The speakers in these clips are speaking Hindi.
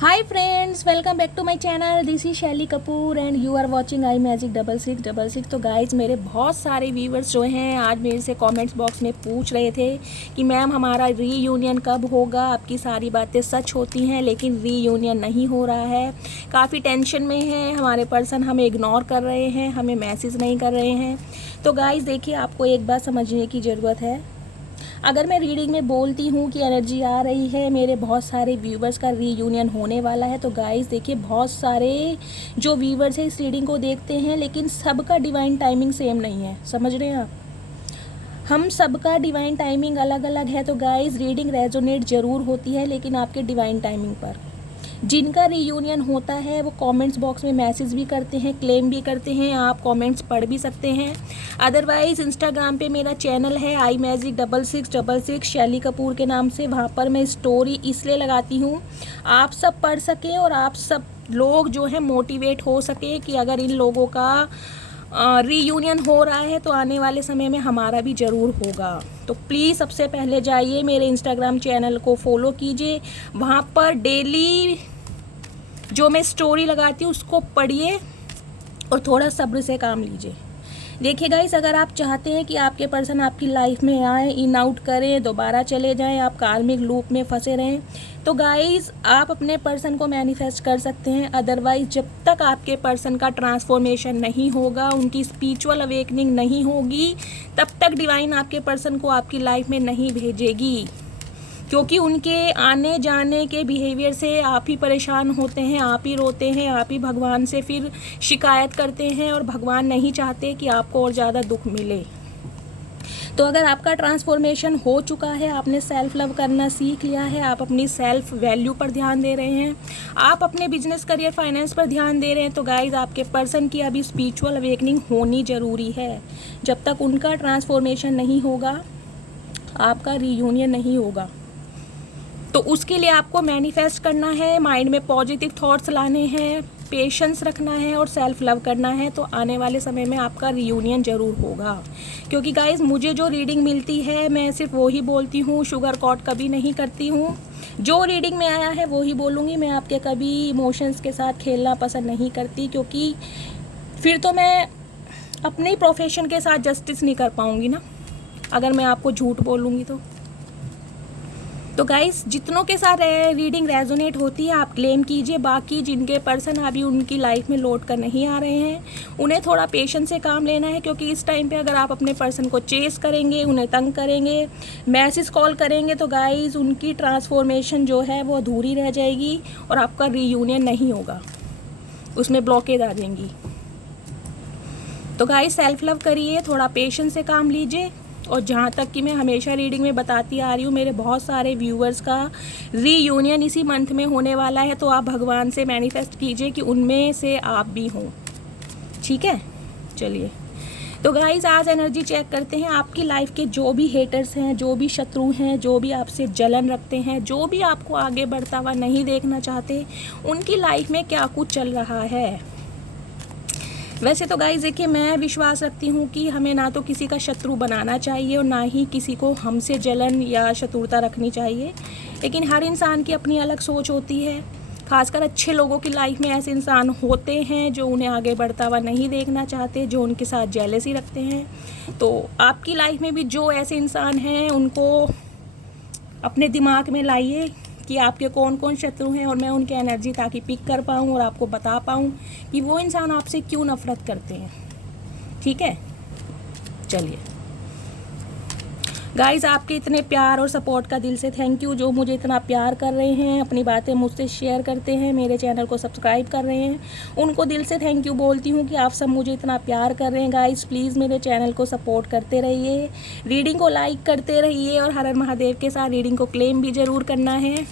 Hi friends, welcome back to my channel. This is शैली Kapoor and you are watching I magic 6666। तो गाइज मेरे बहुत सारे व्यूवर्स जो हैं आज मेरे से कमेंट्स बॉक्स में पूछ रहे थे कि मैम हमारा रीयूनियन कब होगा। आपकी सारी बातें सच होती हैं लेकिन रीयूनियन नहीं हो रहा है। काफ़ी टेंशन में है, हमारे पर्सन हमें इग्नोर कर रहे हैं, हमें मैसेज नहीं कर रहे हैं। तो गाइज देखिए, आपको एक बात समझने की ज़रूरत है। अगर मैं रीडिंग में बोलती हूँ कि एनर्जी आ रही है, मेरे बहुत सारे व्यूवर्स का रीयूनियन होने वाला है, तो गाइस देखिए बहुत सारे जो व्यूवर्स हैं इस रीडिंग को देखते हैं लेकिन सबका डिवाइन टाइमिंग सेम नहीं है। समझ रहे हैं आप? हम सबका डिवाइन टाइमिंग अलग अलग है। तो गाइस रीडिंग रेजोनेट ज़रूर होती है लेकिन आपके डिवाइन टाइमिंग पर। जिनका रीयूनियन होता है वो कमेंट्स बॉक्स में मैसेज भी करते हैं, क्लेम भी करते हैं, आप कमेंट्स पढ़ भी सकते हैं। अदरवाइज़ इंस्टाग्राम पे मेरा चैनल है आई मैजिक 6666 शैली कपूर के नाम से। वहाँ पर मैं स्टोरी इसलिए लगाती हूँ आप सब पढ़ सकें और आप सब लोग जो है मोटिवेट हो सके कि अगर इन लोगों का रीयूनियन हो रहा है तो आने वाले समय में हमारा भी ज़रूर होगा। तो प्लीज़ सबसे पहले जाइए मेरे इंस्टाग्राम चैनल को फॉलो कीजिए, वहाँ पर डेली जो मैं स्टोरी लगाती हूँ उसको पढ़िए और थोड़ा सब्र से काम लीजिए। देखिए गाइस, अगर आप चाहते हैं कि आपके पर्सन आपकी लाइफ में आए, इन आउट करें, दोबारा चले जाएं, आप कार्मिक लूप में फंसे रहें, तो गाइस आप अपने पर्सन को मैनिफेस्ट कर सकते हैं। अदरवाइज़ जब तक आपके पर्सन का ट्रांसफॉर्मेशन नहीं होगा, उनकी स्पिरिचुअल अवेकनिंग नहीं होगी, तब तक डिवाइन आपके पर्सन को आपकी लाइफ में नहीं भेजेगी, क्योंकि उनके आने जाने के बिहेवियर से आप ही परेशान होते हैं, आप ही रोते हैं, आप ही भगवान से फिर शिकायत करते हैं और भगवान नहीं चाहते कि आपको और ज़्यादा दुख मिले। तो अगर आपका ट्रांसफॉर्मेशन हो चुका है, आपने सेल्फ लव करना सीख लिया है, आप अपनी सेल्फ वैल्यू पर ध्यान दे रहे हैं, आप अपने बिजनेस करियर फाइनेंस पर ध्यान दे रहे हैं, तो गाइज आपके पर्सन की अभी स्पिरिचुअल अवेकनिंग होनी ज़रूरी है। जब तक उनका ट्रांसफॉर्मेशन नहीं होगा आपका रीयूनियन नहीं होगा। तो उसके लिए आपको मैनिफेस्ट करना है, माइंड में पॉजिटिव थॉट्स लाने हैं, पेशेंस रखना है और सेल्फ लव करना है, तो आने वाले समय में आपका रीयूनियन ज़रूर होगा। क्योंकि गाइस मुझे जो रीडिंग मिलती है मैं सिर्फ वो ही बोलती हूँ, शुगर कोट कभी नहीं करती हूँ। जो रीडिंग में आया है वो ही बोलूँगी। मैं आपके कभी इमोशंस के साथ खेलना पसंद नहीं करती, क्योंकि फिर तो मैं अपने प्रोफेशन के साथ जस्टिस नहीं कर पाऊँगी ना, अगर मैं आपको झूठ बोलूँगी तो गाइस जितनों के साथ रीडिंग रेजोनेट होती है आप क्लेम कीजिए। बाकी जिनके पर्सन अभी उनकी लाइफ में लौट कर नहीं आ रहे हैं उन्हें थोड़ा पेशेंस से काम लेना है, क्योंकि इस टाइम पे अगर आप अपने पर्सन को चेस करेंगे, उन्हें तंग करेंगे, मैसेज कॉल करेंगे, तो गाइस उनकी ट्रांसफॉर्मेशन जो है वो अधूरी रह जाएगी और आपका रीयूनियन नहीं होगा, उसमें ब्लॉकेज आ जाएंगी। तो गाइस सेल्फ लव करिए, थोड़ा पेशेंस से काम लीजिए। और जहाँ तक कि मैं हमेशा रीडिंग में बताती आ रही हूँ, मेरे बहुत सारे व्यूअर्स का रीयूनियन इसी मंथ में होने वाला है, तो आप भगवान से मैनिफेस्ट कीजिए कि उनमें से आप भी हों। ठीक है, चलिए तो गाइज आज एनर्जी चेक करते हैं। आपकी लाइफ के जो भी हेटर्स हैं, जो भी शत्रु हैं, जो भी आपसे जलन रखते हैं, जो भी आपको आगे बढ़ता हुआ नहीं देखना चाहते, उनकी लाइफ में क्या कुछ चल रहा है। वैसे तो गाइस देखिए, मैं विश्वास रखती हूँ कि हमें ना तो किसी का शत्रु बनाना चाहिए और ना ही किसी को हमसे जलन या शत्रुता रखनी चाहिए, लेकिन हर इंसान की अपनी अलग सोच होती है। खासकर अच्छे लोगों की लाइफ में ऐसे इंसान होते हैं जो उन्हें आगे बढ़ता हुआ नहीं देखना चाहते, जो उनके साथ जेलसी रखते हैं। तो आपकी लाइफ में भी जो ऐसे इंसान हैं उनको अपने दिमाग में लाइए कि आपके कौन कौन शत्रु हैं और मैं उनकी एनर्जी ताकि पिक कर पाऊँ और आपको बता पाऊँ कि वो इंसान आपसे क्यों नफरत करते हैं। ठीक है, चलिए गाइस, आपके इतने प्यार और सपोर्ट का दिल से थैंक यू, जो मुझे इतना प्यार कर रहे हैं, अपनी बातें मुझसे शेयर करते हैं, मेरे चैनल को सब्सक्राइब कर रहे हैं, उनको दिल से थैंक यू बोलती हूँ कि आप सब मुझे इतना प्यार कर रहे हैं। गाइस प्लीज़ मेरे चैनल को सपोर्ट करते रहिए, रीडिंग को लाइक करते रहिए और हर हर महादेव के साथ रीडिंग को क्लेम भी ज़रूर करना है।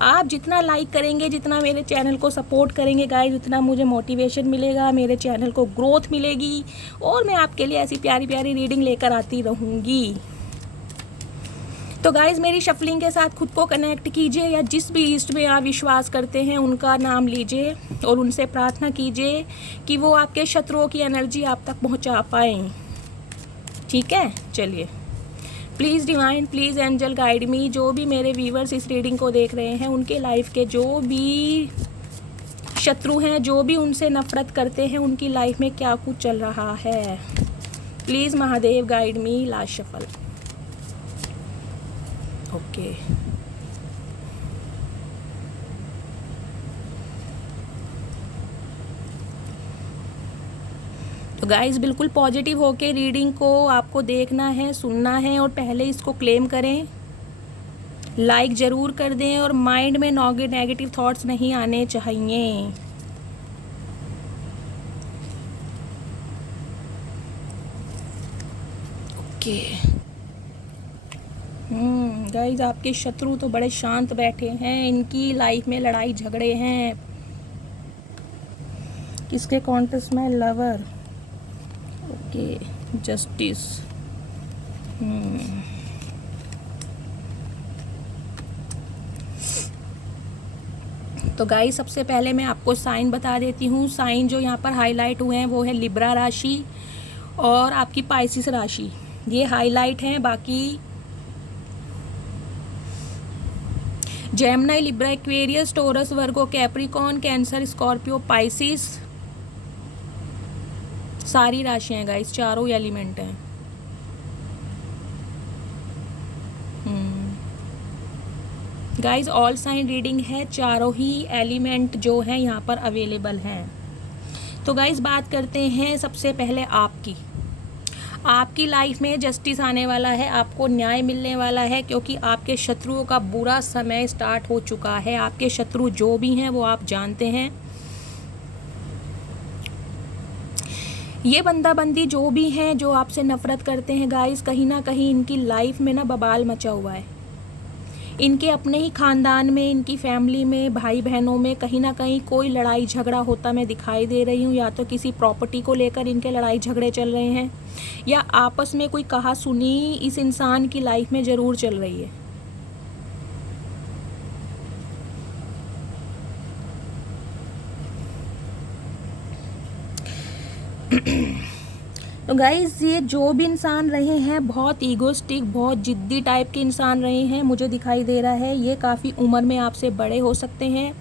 आप जितना लाइक करेंगे, जितना मेरे चैनल को सपोर्ट करेंगे गाइस, उतना मुझे मोटिवेशन मिलेगा, मेरे चैनल को ग्रोथ मिलेगी और मैं आपके लिए ऐसी प्यारी प्यारी रीडिंग लेकर आती रहूँगी। तो गाइज़ मेरी शफलिंग के साथ खुद को कनेक्ट कीजिए, या जिस भी ईस्ट में आप विश्वास करते हैं उनका नाम लीजिए और उनसे प्रार्थना कीजिए कि वो आपके शत्रुओं की एनर्जी आप तक पहुंचा पाएँ। ठीक है, चलिए please divine, please angel guide me. जो भी मेरे व्यूवर्स इस रीडिंग को देख रहे हैं, उनके लाइफ के जो भी शत्रु हैं, जो भी उनसे नफरत करते हैं, उनकी लाइफ में क्या कुछ चल रहा है। Please Mahadev guide me. Last shuffle. Okay, तो गाइस बिल्कुल पॉजिटिव होके रीडिंग को आपको देखना है, सुनना है और पहले इसको क्लेम करें। लाइक ज़रूर कर दें और माइंड में नेगेटिव थॉट्स नहीं आने चाहिए। ओके गाइस, आपके शत्रु तो बड़े शांत बैठे हैं, इनकी लाइफ में लड़ाई झगड़े हैं। किसके कॉन्टेस्ट में? लवर। Okay, justice. तो गाइस सबसे पहले मैं आपको साइन बता देती हूँ। साइन जो यहाँ पर हाईलाइट हुए हैं वो है लिब्रा राशि और आपकी पाइसिस राशि, ये हाईलाइट हैं। बाकी जेमिनी, लिब्रा, एक्वेरियस, टोरस, वर्गो, कैप्रिकॉर्न, कैंसर, स्कॉर्पियो, पाइसिस, सारी राशियाँ गाइस, चारों एलिमेंट हैं। गाइस ऑल साइन रीडिंग है, चारों ही एलिमेंट जो हैं यहाँ पर अवेलेबल हैं। तो गाइस बात करते हैं सबसे पहले आपकी लाइफ में जस्टिस आने वाला है, आपको न्याय मिलने वाला है, क्योंकि आपके शत्रुओं का बुरा समय स्टार्ट हो चुका है। आपके शत्रु जो भी हैं वो आप जानते हैं। ये बंदा बंदी जो भी हैं, जो आपसे नफरत करते हैं गाइस, कहीं ना कहीं इनकी लाइफ में ना बवाल मचा हुआ है। इनके अपने ही खानदान में, इनकी फैमिली में, भाई बहनों में कहीं ना कहीं कोई लड़ाई झगड़ा होता मैं दिखाई दे रही हूँ। या तो किसी प्रॉपर्टी को लेकर इनके लड़ाई झगड़े चल रहे हैं, या आपस में कोई कहा सुनी इस इंसान की लाइफ में ज़रूर चल रही है। तो गाइज़ ये जो भी इंसान रहे हैं, बहुत ईगोस्टिक, बहुत जिद्दी टाइप के इंसान रहे हैं, मुझे दिखाई दे रहा है। ये काफ़ी उम्र में आपसे बड़े हो सकते हैं,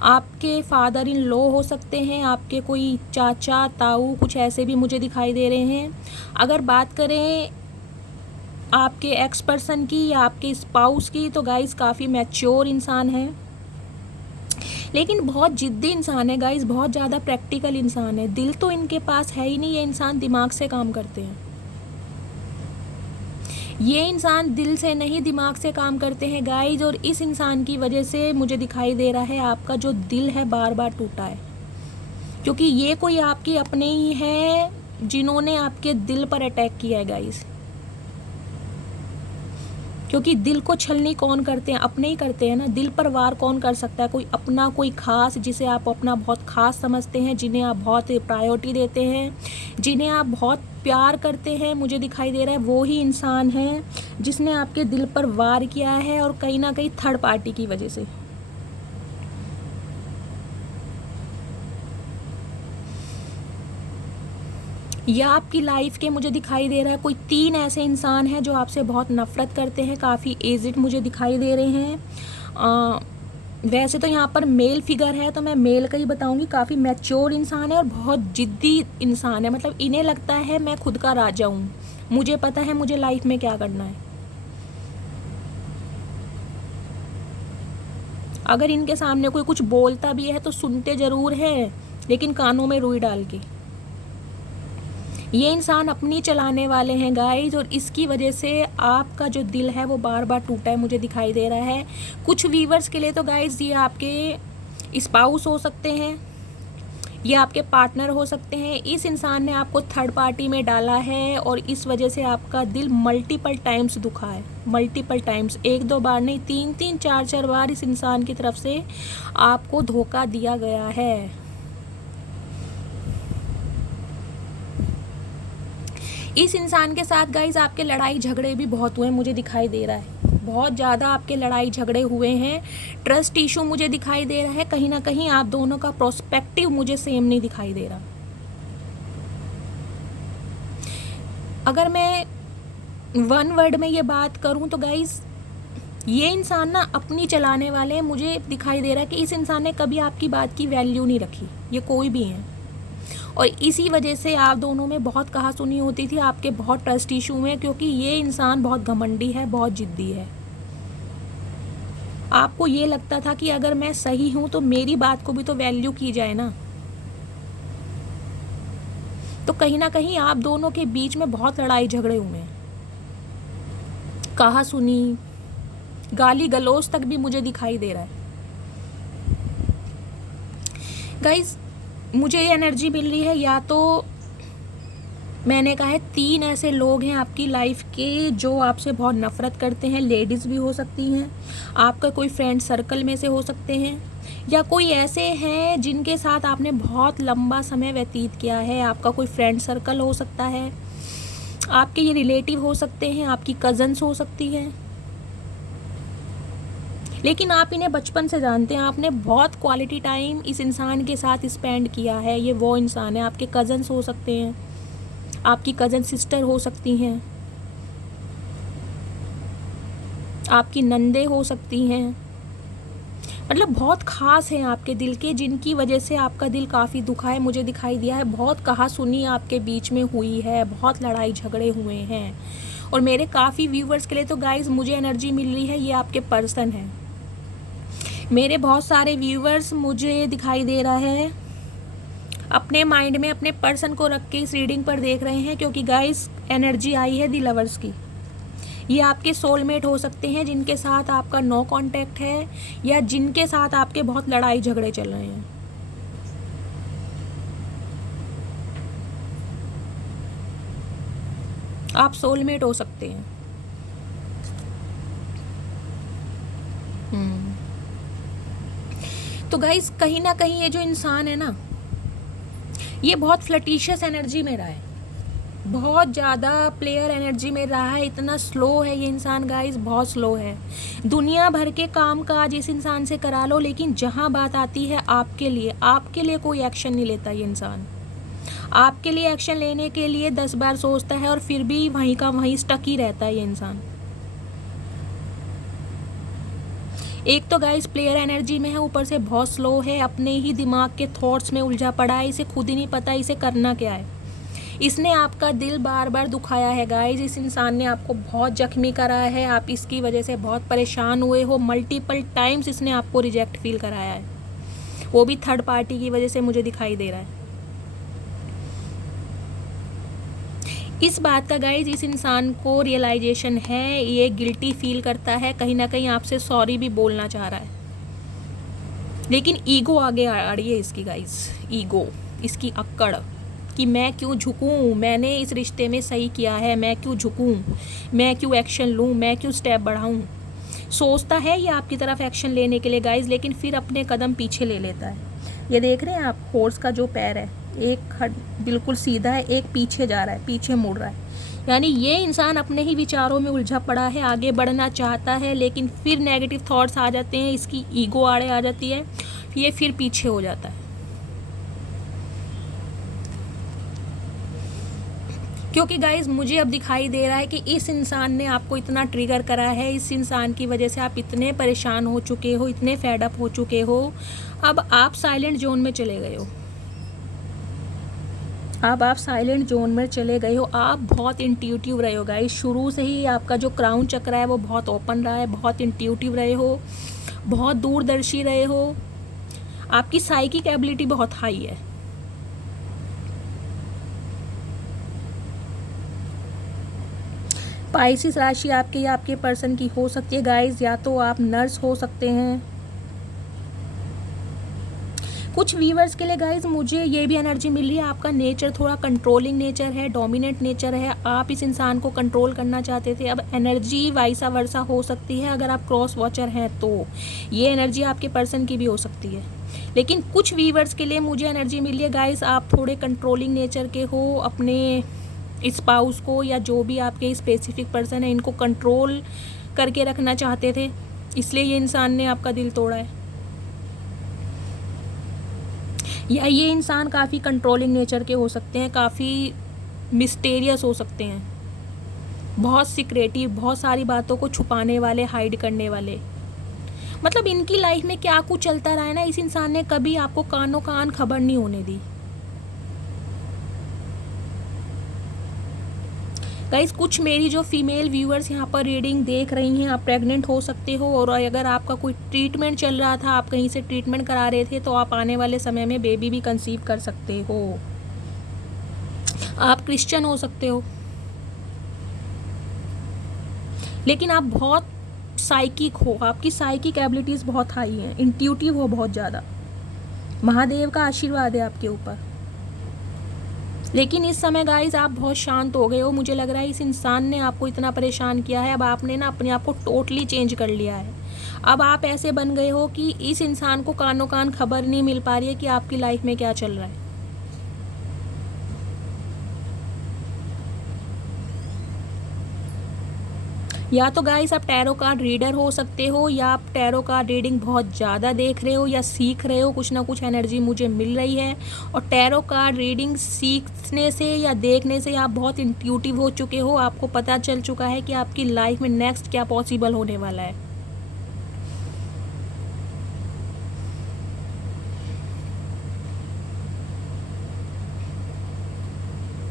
आपके फादर इन लॉ हो सकते हैं, आपके कोई चाचा ताऊ, कुछ ऐसे भी मुझे दिखाई दे रहे हैं। अगर बात करें आपके एक्स पर्सन की या आपके स्पाउस की, तो गाइज़ काफ़ी मैच्योर इंसान है, लेकिन बहुत जिद्दी इंसान है गाइस, बहुत ज़्यादा प्रैक्टिकल इंसान है। दिल तो इनके पास है ही नहीं, ये इंसान दिमाग से काम करते हैं। ये इंसान दिल से नहीं दिमाग से काम करते हैं गाइस, और इस इंसान की वजह से मुझे दिखाई दे रहा है आपका जो दिल है बार बार टूटा है, क्योंकि ये कोई आपके अपने ही है जिन्होंने आपके दिल पर अटैक किया है गाइस। क्योंकि दिल को छलनी कौन करते हैं? अपने ही करते हैं ना। दिल पर वार कौन कर सकता है? कोई अपना, कोई खास, जिसे आप अपना बहुत खास समझते हैं, जिन्हें आप बहुत प्रायोरिटी देते हैं, जिन्हें आप बहुत प्यार करते हैं, मुझे दिखाई दे रहा है वो ही इंसान है जिसने आपके दिल पर वार किया है, और कहीं ना कहीं थर्ड पार्टी की वजह से। या आपकी लाइफ के मुझे दिखाई दे रहा है कोई 3 ऐसे इंसान हैं जो आपसे बहुत नफ़रत करते हैं, काफ़ी एजिड मुझे दिखाई दे रहे हैं। वैसे तो यहाँ पर मेल फिगर है, तो मैं मेल का ही बताऊँगी। काफ़ी मैच्योर इंसान है और बहुत जिद्दी इंसान है, मतलब इन्हें लगता है मैं खुद का राजा हूँ, मुझे पता है मुझे लाइफ में क्या करना है। अगर इनके सामने कोई कुछ बोलता भी है तो सुनते ज़रूर हैं, लेकिन कानों में रुई डाल के। ये इंसान अपनी चलाने वाले हैं गाइज, और इसकी वजह से आपका जो दिल है वो बार बार टूटा है मुझे दिखाई दे रहा है। कुछ व्यूवर्स के लिए तो गाइज ये आपके स्पाउस हो सकते हैं, ये आपके पार्टनर हो सकते हैं। इस इंसान ने आपको थर्ड पार्टी में डाला है और इस वजह से आपका दिल मल्टीपल टाइम्स दुखा है, मल्टीपल टाइम्स, 1-2 बार नहीं, 3-3 4-4 बार इस इंसान की तरफ से आपको धोखा दिया गया है। इस इंसान के साथ गाइज आपके लड़ाई झगड़े भी बहुत हुए मुझे दिखाई दे रहा है, बहुत ज़्यादा आपके लड़ाई झगड़े हुए हैं। ट्रस्ट इशू मुझे दिखाई दे रहा है, कहीं ना कहीं आप दोनों का प्रोस्पेक्टिव मुझे सेम नहीं दिखाई दे रहा। अगर मैं वन वर्ड में ये बात करूँ तो गाइस, ये इंसान ना अपनी चलाने वाले हैं। मुझे दिखाई दे रहा है कि इस इंसान ने कभी आपकी बात की वैल्यू नहीं रखी, ये कोई भी है। और इसी वजह से आप दोनों में बहुत कहासुनी होती थी, आपके बहुत ट्रस्ट इशू में, क्योंकि ये इंसान बहुत घमंडी है, बहुत जिद्दी है। आपको ये लगता था कि अगर मैं सही हूं तो मेरी बात को भी तो वैल्यू की जाए ना। तो कहीं ना कहीं आप दोनों के बीच में बहुत लड़ाई झगड़े हुए हैं, कहासुनी, गाली गलौज तक भी मुझे दिखाई दे रहा है। गाइज, मुझे ये एनर्जी मिल रही है, या तो मैंने कहा है 3 ऐसे लोग हैं आपकी लाइफ के जो आपसे बहुत नफरत करते हैं। लेडीज़ भी हो सकती हैं, आपका कोई फ्रेंड सर्कल में से हो सकते हैं, या कोई ऐसे हैं जिनके साथ आपने बहुत लंबा समय व्यतीत किया है। आपका कोई फ्रेंड सर्कल हो सकता है, आपके ये रिलेटिव हो सकते हैं, आपकी कज़न्स हो सकती हैं। लेकिन आप इन्हें बचपन से जानते हैं, आपने बहुत क्वालिटी टाइम इस इंसान के साथ स्पेंड किया है। ये वो इंसान है, आपके कज़न्स हो सकते हैं, आपकी कज़न सिस्टर हो सकती हैं, आपकी नंदे हो सकती हैं। मतलब बहुत ख़ास हैं आपके दिल के, जिनकी वजह से आपका दिल काफ़ी दुखा है। मुझे दिखाई दिया है बहुत कहासुनी आपके बीच में हुई है, बहुत लड़ाई झगड़े हुए हैं। और मेरे काफ़ी व्यूवर्स के लिए तो गाइज़ मुझे एनर्जी मिल रही है, ये आपके पर्सन हैं। मेरे बहुत सारे व्यूवर्स, मुझे दिखाई दे रहा है, अपने माइंड में अपने पर्सन को रख के इस रीडिंग पर देख रहे हैं, क्योंकि गाइस एनर्जी आई है दी लवर्स की। ये आपके सोलमेट हो सकते हैं, जिनके साथ आपका नो कांटेक्ट है, या जिनके साथ आपके बहुत लड़ाई झगड़े चल रहे हैं। आप सोलमेट हो सकते हैं। तो गाइस, कहीं ना कहीं ये जो इंसान है ना, ये बहुत फ्लटिशियस एनर्जी में रहा है, बहुत ज़्यादा प्लेयर एनर्जी में रहा है। इतना स्लो है ये इंसान गाइस, बहुत स्लो है। दुनिया भर के काम काज इस इंसान से करा लो, लेकिन जहाँ बात आती है आपके लिए कोई एक्शन नहीं लेता ये इंसान। आपके लिए एक्शन लेने के लिए 10 बार सोचता है, और फिर भी वहीं का वहीं स्टक ही रहता है ये इंसान। एक तो गाइस प्लेयर एनर्जी में है, ऊपर से बहुत स्लो है, अपने ही दिमाग के थॉट्स में उलझा पड़ा है, इसे खुद ही नहीं पता इसे करना क्या है। इसने आपका दिल बार बार दुखाया है गाइस, इस इंसान ने आपको बहुत जख्मी करा है, आप इसकी वजह से बहुत परेशान हुए हो। मल्टीपल टाइम्स इसने आपको रिजेक्ट फील कराया है, वो भी थर्ड पार्टी की वजह से मुझे दिखाई दे रहा है। इस बात का गाइज इस इंसान को रियलाइजेशन है, ये गिल्टी फील करता है, कहीं ना कहीं आपसे सॉरी भी बोलना चाह रहा है, लेकिन ईगो आगे आ रही है इसकी गाइज। ईगो, इसकी अक्कड़ कि मैं क्यों झुकूं, मैंने इस रिश्ते में सही किया है, मैं क्यों झुकूं, मैं क्यों एक्शन लूं, मैं क्यों स्टेप बढ़ाऊं। सोचता है ये आपकी तरफ एक्शन लेने के लिए गाइज, लेकिन फिर अपने कदम पीछे ले लेता है। ये देख रहे हैं आप, हॉर्स का जो पैर है, एक बिल्कुल सीधा है, एक पीछे जा रहा है, पीछे मुड़ रहा है। यानी ये इंसान अपने ही विचारों में उलझा पड़ा है, आगे बढ़ना चाहता है, लेकिन फिर नेगेटिव थॉट्स आ जाते हैं, इसकी ईगो आड़े आ जाती है, ये फिर पीछे हो जाता है। क्योंकि गाइज मुझे अब दिखाई दे रहा है कि इस इंसान ने आपको इतना ट्रिगर करा है, इस इंसान की वजह से आप इतने परेशान हो चुके हो, इतने फेडअप हो चुके हो। अब आप साइलेंट जोन में चले गए हो, अब आप साइलेंट जोन में चले गए हो। आप बहुत इंट्यूटिव रहे हो गाइस, शुरू से ही आपका जो क्राउन चक्र है वो बहुत ओपन रहा है, बहुत इंट्यूटिव रहे हो, बहुत दूरदर्शी रहे हो, आपकी साइकिक एबिलिटी बहुत हाई है। पाइसिस राशि आपके या आपके पर्सन की हो सकती है गाइस, या तो आप नर्स हो सकते हैं। कुछ व्यूवर्स के लिए गाइज मुझे ये भी एनर्जी मिल रही है, आपका नेचर थोड़ा कंट्रोलिंग नेचर है, डोमिनेंट नेचर है, आप इस इंसान को कंट्रोल करना चाहते थे। अब एनर्जी वाइसा वर्सा हो सकती है, अगर आप क्रॉस वॉचर हैं तो ये एनर्जी आपके पर्सन की भी हो सकती है। लेकिन कुछ व्यूवर्स के लिए मुझे एनर्जी मिली है गाइस, आप थोड़े कंट्रोलिंग नेचर के हो, अपने स्पाउस को या जो भी आपके स्पेसिफिक पर्सन है इनको कंट्रोल करके रखना चाहते थे, इसलिए ये इंसान ने आपका दिल तोड़ा है। या ये इंसान काफ़ी कंट्रोलिंग नेचर के हो सकते हैं, काफ़ी मिस्टीरियस हो सकते हैं। बहुत सिक्रेटिव, बहुत सारी बातों को छुपाने वाले, हाइड करने वाले। मतलब इनकी लाइफ में क्या कुछ चलता रहा है ना, इस इंसान ने कभी आपको कानों कान खबर नहीं होने दी। गाइस, कुछ मेरी जो फीमेल व्यूअर्स यहाँ पर रीडिंग देख रही हैं, आप प्रेग्नेंट हो सकते हो, और अगर आपका कोई ट्रीटमेंट चल रहा था, आप कहीं से ट्रीटमेंट करा रहे थे, तो आप आने वाले समय में बेबी भी कंसीव कर सकते हो। आप क्रिश्चियन हो सकते हो, लेकिन आप बहुत साइकिक हो, आपकी साइकिक एबिलिटीज़ बहुत हाई हैं, इंट्यूटिव हो बहुत ज़्यादा। महादेव का आशीर्वाद है आपके ऊपर। लेकिन इस समय गाइस आप बहुत शांत हो गए हो। मुझे लग रहा है इस इंसान ने आपको इतना परेशान किया है, अब आपने ना अपने आप को टोटली चेंज कर लिया है। अब आप ऐसे बन गए हो कि इस इंसान को कानों कान खबर नहीं मिल पा रही है कि आपकी लाइफ में क्या चल रहा है। या तो गाइस आप टैरो कार्ड रीडर हो सकते हो, या आप टैरो कार्ड रीडिंग बहुत ज़्यादा देख रहे हो या सीख रहे हो, कुछ ना कुछ एनर्जी मुझे मिल रही है। और टैरो कार्ड रीडिंग सीखने से या देखने से आप बहुत इंट्यूटिव हो चुके हो, आपको पता चल चुका है कि आपकी लाइफ में नेक्स्ट क्या पॉसिबल होने वाला है।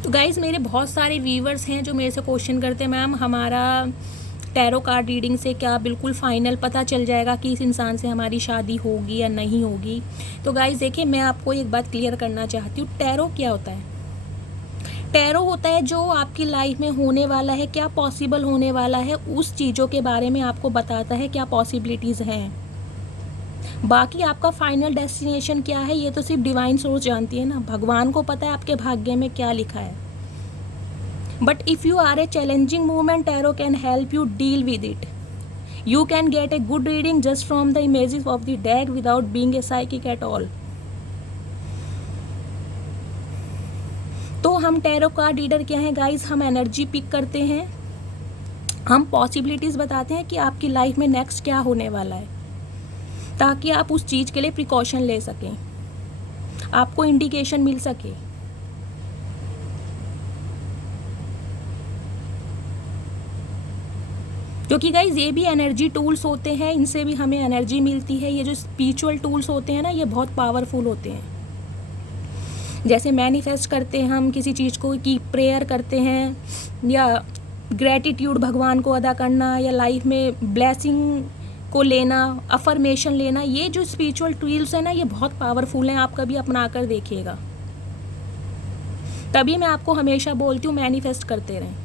तो गाइस मेरे बहुत सारे व्यूअर्स हैं जो मेरे से क्वेश्चन करते हैं, मैम हमारा टैरो कार्ड रीडिंग से क्या बिल्कुल फाइनल पता चल जाएगा कि इस इंसान से हमारी शादी होगी या नहीं होगी। तो गाइस देखिए, मैं आपको एक बात क्लियर करना चाहती हूँ, टैरो क्या होता है। टैरो होता है जो आपकी लाइफ में होने वाला है, क्या पॉसिबल होने वाला है, उस चीज़ों के बारे में आपको बताता है क्या पॉसिबिलिटीज़ हैं। बाकी आपका फाइनल डेस्टिनेशन क्या है ये तो सिर्फ डिवाइन सोर्स जानती है ना, भगवान को पता है आपके भाग्य में क्या लिखा है। But if you are a challenging movement, tarot can help you deal with it. You can get a good reading just from the images of the deck without being a psychic at all. तो हम टैरो कार्ड रीडर क्या है गाइस, हम एनर्जी पिक करते हैं, हम पॉसिबिलिटीज़ बताते हैं कि आपकी लाइफ में नेक्स्ट क्या होने वाला है, ताकि आप उस चीज़ के लिए प्रिकॉशन ले सकें, आपको इंडिकेशन मिल सके। क्योंकि गाइज ये भी एनर्जी टूल्स होते हैं, इनसे भी हमें एनर्जी मिलती है। ये जो स्पिरिचुअल टूल्स होते हैं ना, ये बहुत पावरफुल होते हैं। जैसे मैनिफेस्ट करते हैं हम किसी चीज़ को, कि प्रेयर करते हैं, या ग्रेटिट्यूड भगवान को अदा करना, या लाइफ में ब्लेसिंग को लेना, अफर्मेशन लेना, ये जो स्पिरिचुअल टूल्स हैं ना, ये बहुत पावरफुल हैं। आप कभी अपना कर देखिएगा। तभी मैं आपको हमेशा बोलती हूँ मैनिफेस्ट करते रहें।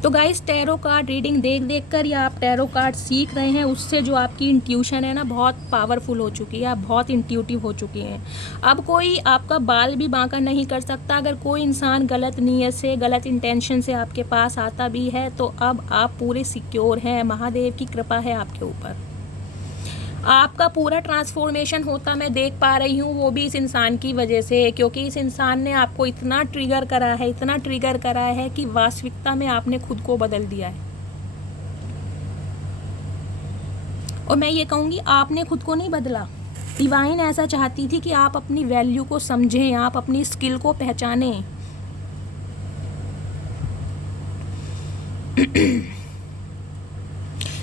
तो गाइस टैरो कार्ड रीडिंग देख कर या आप टैरो कार्ड सीख रहे हैं, उससे जो आपकी इंट्यूशन है ना बहुत पावरफुल हो चुकी है, आप बहुत इंट्यूटिव हो चुकी हैं। अब कोई आपका बाल भी बांका नहीं कर सकता। अगर कोई इंसान गलत नीयत से, गलत इंटेंशन से आपके पास आता भी है, तो अब आप पूरे सिक्योर हैं। महादेव की कृपा है आपके ऊपर। आपका पूरा ट्रांसफॉर्मेशन होता मैं देख पा रही हूँ, वो भी इस इंसान की वजह से, क्योंकि इस इंसान ने आपको इतना ट्रिगर करा है, इतना ट्रिगर करा है कि वास्तविकता में आपने खुद को बदल दिया है। और मैं ये कहूँगी, आपने खुद को नहीं बदला, डिवाइन ऐसा चाहती थी कि आप अपनी वैल्यू को समझें, आप अपनी स्किल को पहचानें।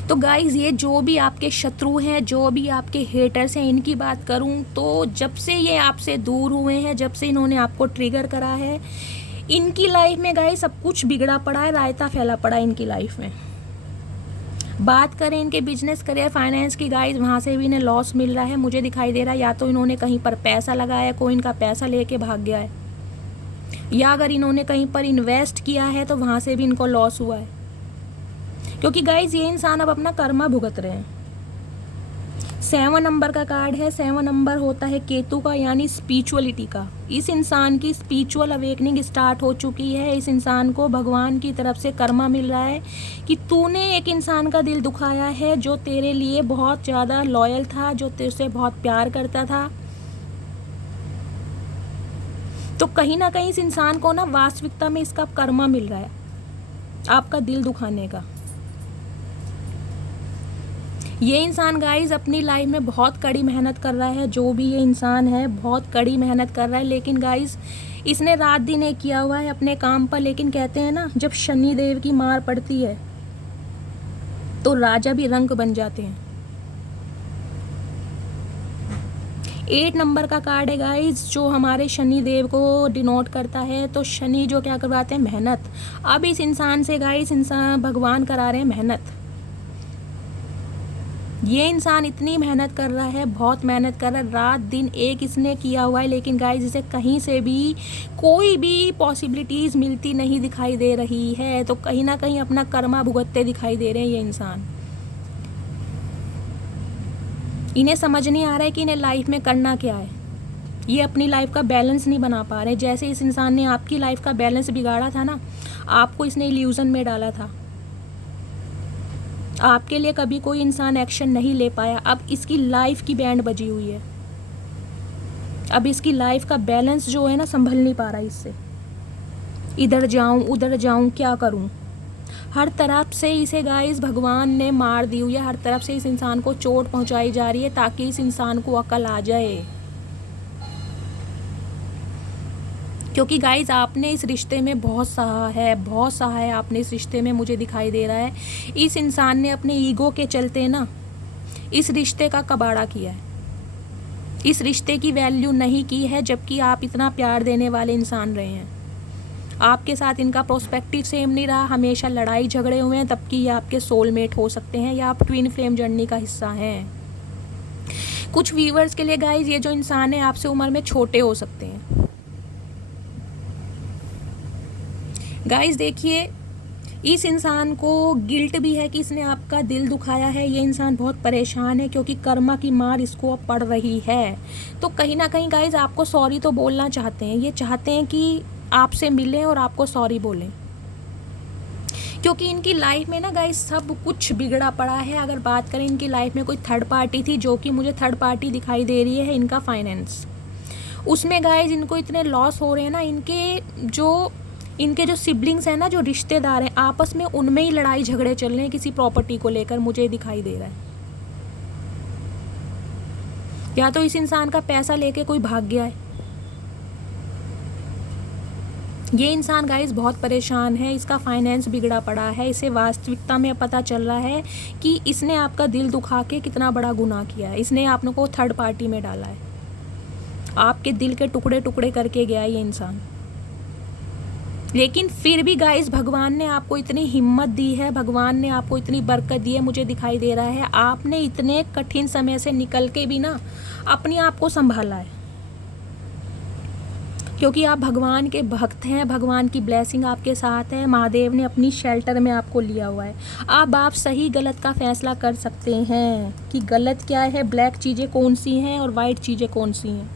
तो गाइज़ ये जो भी आपके शत्रु हैं, जो भी आपके हेटर्स हैं, इनकी बात करूं तो जब से ये आपसे दूर हुए हैं, जब से इन्होंने आपको ट्रिगर करा है, इनकी लाइफ में गाइस सब कुछ बिगड़ा पड़ा है, रायता फैला पड़ा है इनकी लाइफ में। बात करें इनके बिजनेस, करियर, फाइनेंस की गाइस, वहाँ से भी इन्हें लॉस मिल रहा है। मुझे दिखाई दे रहा है या तो इन्होंने कहीं पर पैसा लगाया, कोई इनका पैसा लेके भाग गया है, या अगर इन्होंने कहीं पर इन्वेस्ट किया है तो वहाँ से भी इनको लॉस हुआ है। क्योंकि गाइज ये इंसान अब अपना कर्मा भुगत रहे हैं। 7 नंबर का कार्ड है। 7 नंबर होता है केतु का, यानी स्पिरिचुअलिटी का। इस इंसान की स्पिरिचुअल अवेकनिंग स्टार्ट हो चुकी है। इस इंसान को भगवान की तरफ से कर्मा मिल रहा है कि तूने एक इंसान का दिल दुखाया है जो तेरे लिए बहुत ज़्यादा लॉयल था, जो तेरे से बहुत प्यार करता था। तो कहीं ना कहीं इस इंसान को ना वास्तविकता में इसका कर्मा मिल रहा है, आपका दिल दुखाने का। ये इंसान गाइस अपनी लाइफ में बहुत कड़ी मेहनत कर रहा है, जो भी ये इंसान है बहुत कड़ी मेहनत कर रहा है, लेकिन गाइस इसने रात दिन एक किया हुआ है अपने काम पर। लेकिन कहते हैं ना, जब शनि देव की मार पड़ती है तो राजा भी रंक बन जाते हैं। 8 नंबर का कार्ड है गाइस, जो हमारे शनि देव को डिनोट करता है। तो शनि जो क्या करवाते हैं, मेहनत। अब इस इंसान से गाइस इंसान भगवान करा रहे हैं मेहनत। ये इंसान इतनी मेहनत कर रहा है, बहुत मेहनत कर रहा है, रात दिन एक इसने किया हुआ है, लेकिन गाइस इसे कहीं से भी कोई भी पॉसिबिलिटीज़ मिलती नहीं दिखाई दे रही है। तो कहीं ना कहीं अपना कर्मा भुगतते दिखाई दे रहे हैं ये इंसान। इन्हें समझ नहीं आ रहा है कि इन्हें लाइफ में करना क्या है। ये अपनी लाइफ का बैलेंस नहीं बना पा रहे। जैसे इस इंसान ने आपकी लाइफ का बैलेंस बिगाड़ा था ना, आपको इसने इल्यूजन में डाला था, आपके लिए कभी कोई इंसान एक्शन नहीं ले पाया। अब इसकी लाइफ की बैंड बजी हुई है। अब इसकी लाइफ का बैलेंस जो है ना, संभल नहीं पा रहा इससे। इधर जाऊं उधर जाऊं, क्या करूं। हर तरफ से इसे गाइस भगवान ने मार दी हुई है। हर तरफ से इस इंसान को चोट पहुंचाई जा रही है ताकि इस इंसान को अकल आ जाए। क्योंकि गाइज आपने इस रिश्ते में बहुत सहा है, बहुत सहा है आपने इस रिश्ते में, मुझे दिखाई दे रहा है। इस इंसान ने अपने ईगो के चलते ना इस रिश्ते का कबाड़ा किया है, इस रिश्ते की वैल्यू नहीं की है, जबकि आप इतना प्यार देने वाले इंसान रहे हैं। आपके साथ इनका प्रोस्पेक्टिव सेम नहीं रहा, हमेशा लड़ाई झगड़े हुए हैं, तब कि ये आपके सोलमेट हो सकते हैं या आप ट्विन फ्लेम जर्नी का हिस्सा हैं। कुछ व्यूअर्स के लिए गाइज ये जो इंसान है आपसे उम्र में छोटे हो सकते हैं। गाइस देखिए, इस इंसान को गिल्ट भी है कि इसने आपका दिल दुखाया है। ये इंसान बहुत परेशान है क्योंकि कर्मा की मार इसको अब पड़ रही है। तो कहीं ना कहीं गाइस आपको सॉरी तो बोलना चाहते हैं। ये चाहते हैं कि आपसे मिलें और आपको सॉरी बोलें, क्योंकि इनकी लाइफ में ना गाइस सब कुछ बिगड़ा पड़ा है। अगर बात करें, इनकी लाइफ में कोई थर्ड पार्टी थी, जो कि मुझे थर्ड पार्टी दिखाई दे रही है इनका फाइनेंस। उसमें गाइस इनको इतने लॉस हो रहे हैं ना, इनके जो सिबलिंग्स हैं ना, जो रिश्तेदार हैं आपस में, उनमें ही लड़ाई झगड़े चल रहे हैं किसी प्रॉपर्टी को लेकर, मुझे दिखाई दे रहा है। या तो इस इंसान का पैसा लेके कोई भाग गया है। ये इंसान गाइस बहुत परेशान है, इसका फाइनेंस बिगड़ा पड़ा है। इसे वास्तविकता में पता चल रहा है कि इसने आपका दिल दुखा के कितना बड़ा गुनाह किया है। इसने आप लोगों को थर्ड पार्टी में डाला है, आपके दिल के टुकड़े टुकड़े करके गया ये इंसान। लेकिन फिर भी गाइस भगवान ने आपको इतनी हिम्मत दी है, भगवान ने आपको इतनी बरकत दी है, मुझे दिखाई दे रहा है आपने इतने कठिन समय से निकल के भी ना अपने आप को संभाला है, क्योंकि आप भगवान के भक्त हैं। भगवान की ब्लेसिंग आपके साथ है, महादेव ने अपनी शेल्टर में आपको लिया हुआ है। अब आप सही गलत का फैसला कर सकते हैं कि गलत क्या है, ब्लैक चीज़ें कौन सी हैं और वाइट चीज़ें कौन सी हैं।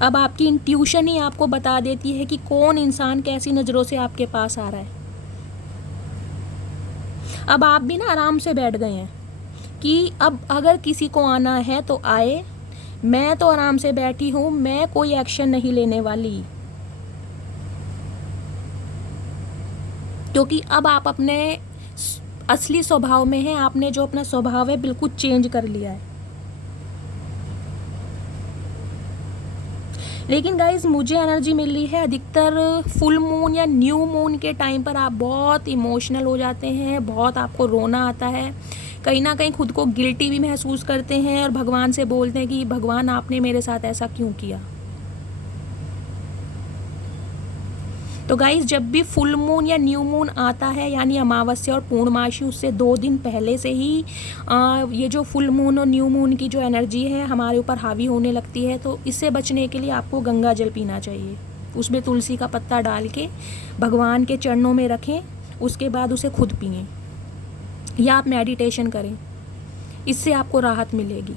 अब आपकी इंट्यूशन ही आपको बता देती है कि कौन इंसान कैसी नज़रों से आपके पास आ रहा है। अब आप भी ना आराम से बैठ गए हैं कि अब अगर किसी को आना है तो आए, मैं तो आराम से बैठी हूँ, मैं कोई एक्शन नहीं लेने वाली। क्योंकि अब आप अपने असली स्वभाव में हैं, आपने जो अपना स्वभाव है बिल्कुल चेंज कर लिया है। लेकिन गाइज मुझे एनर्जी मिल रही है, अधिकतर फुल मून या न्यू मून के टाइम पर आप बहुत इमोशनल हो जाते हैं, बहुत आपको रोना आता है, कहीं ना कहीं खुद को गिल्टी भी महसूस करते हैं और भगवान से बोलते हैं कि भगवान आपने मेरे साथ ऐसा क्यों किया। तो गाइज जब भी फुल मून या न्यू मून आता है, यानी अमावस्या और पूर्णमासी, उससे 2 दिन पहले से ही ये जो फुल मून और न्यू मून की जो एनर्जी है हमारे ऊपर हावी होने लगती है। तो इससे बचने के लिए आपको गंगा जल पीना चाहिए, उसमें तुलसी का पत्ता डाल के भगवान के चरणों में रखें, उसके बाद उसे खुद पिएं या आप मेडिटेशन करें, इससे आपको राहत मिलेगी।